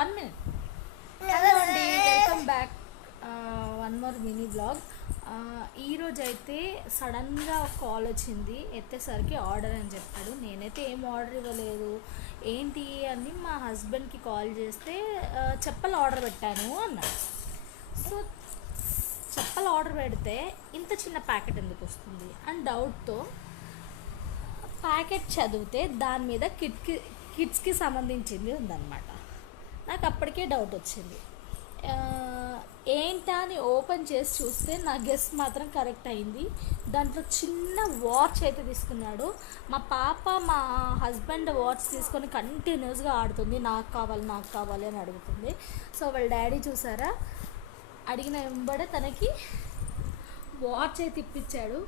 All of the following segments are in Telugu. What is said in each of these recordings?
1 minute. హలో అండి, welcome back. One more mini blog. ఈరోజు అయితే సడన్గా ఒక కాల్ వచ్చింది. ఎత్తేసరికి ఆర్డర్ అని చెప్పాడు. నేనైతే ఏం ఆర్డర్ ఇవ్వలేదు. ఏంటి అని మా హస్బెండ్కి కాల్ చేస్తే చెప్పలు ఆర్డర్ పెట్టాను అన్నాడు. సో చెప్పలు ఆర్డర్ పెడితే ఇంత చిన్న ప్యాకెట్ ఎందుకు వస్తుంది అని డౌట్తో ప్యాకెట్ చదివితే దాని మీద కిడ్స్కి సంబంధించింది ఉందన్నమాట. నాకు అప్పటికే డౌట్ వచ్చింది. ఏంటా అని ఓపెన్ చేసి చూస్తే నా గెస్ మాత్రం కరెక్ట్ అయింది. దాంట్లో చిన్న వాచ్ అయితే తీసుకున్నాడు. మా పాప మా హస్బెండ్ వాచ్ తీసుకొని కంటిన్యూస్గా ఆడుతుంది, నాకు కావాలి అని అడుగుతుంది. సో వాళ్ళ డాడీ చూసారా, అడిగిన వెంబడే తనకి వాచ్ అయితే ఇప్పించాడు.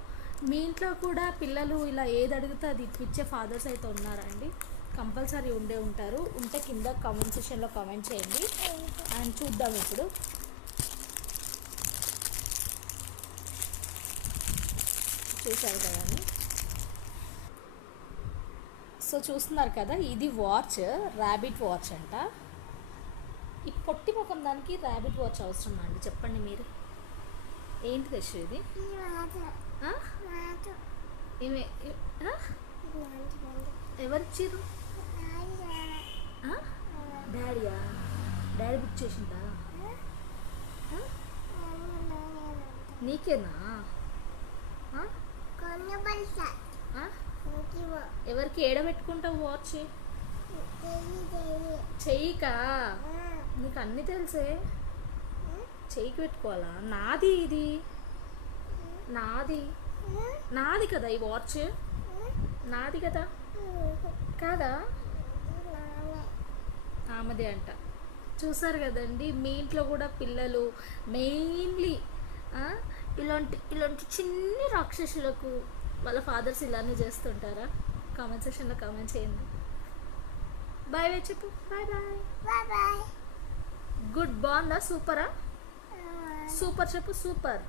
మీ ఇంట్లో కూడా పిల్లలు ఇలా ఏది అడిగితే అది ఇప్పించే ఫాదర్స్ అయితే ఉన్నారండి? కంపల్సరీ ఉంటారు. ఉంటే కింద కామెంట్ సెక్షన్లో కామెంట్ చేయండి అండ్ చూద్దాం. ఇప్పుడు చూసారు కదా, సో చూస్తున్నారు కదా, ఇది వాచ్, ర్యాబిట్ వాచ్ అంట. ఈ పొట్టి ముఖం దానికి ర్యాబిట్ వాచ్ అవసరమా అండి? చెప్పండి మీరు. ఏంటి తెచ్చు ఇది? ఎవరిచ్చిర్రు? డాడీయా? డాడీ బుక్ చేసిందా? నీకేనా? ఎవరికి ఏడబెట్టుకుంటావు వాచ్? చెయ్యికా? నీకు అన్నీ తెలిసే. చెయ్యికి పెట్టుకోవాలా? నాది ఇది, నాది కదా ఈ వాచ్, నాది కదా. కాదా? ఆమెదే అంట. చూసారు కదండి, మీ ఇంట్లో కూడా పిల్లలు మెయిన్లీ ఇలాంటి చిన్ని రాక్షసులకు వాళ్ళ ఫాదర్స్ ఇలానే చేస్తుంటారా? కామెంట్ సెక్షన్లో కామెంట్ చేయండి. బాయ్ బాయ్ చెప్పు. బాయ్. గుడ్, బాగుందా? సూపరా? సూపర్ చెప్పు. సూపర్.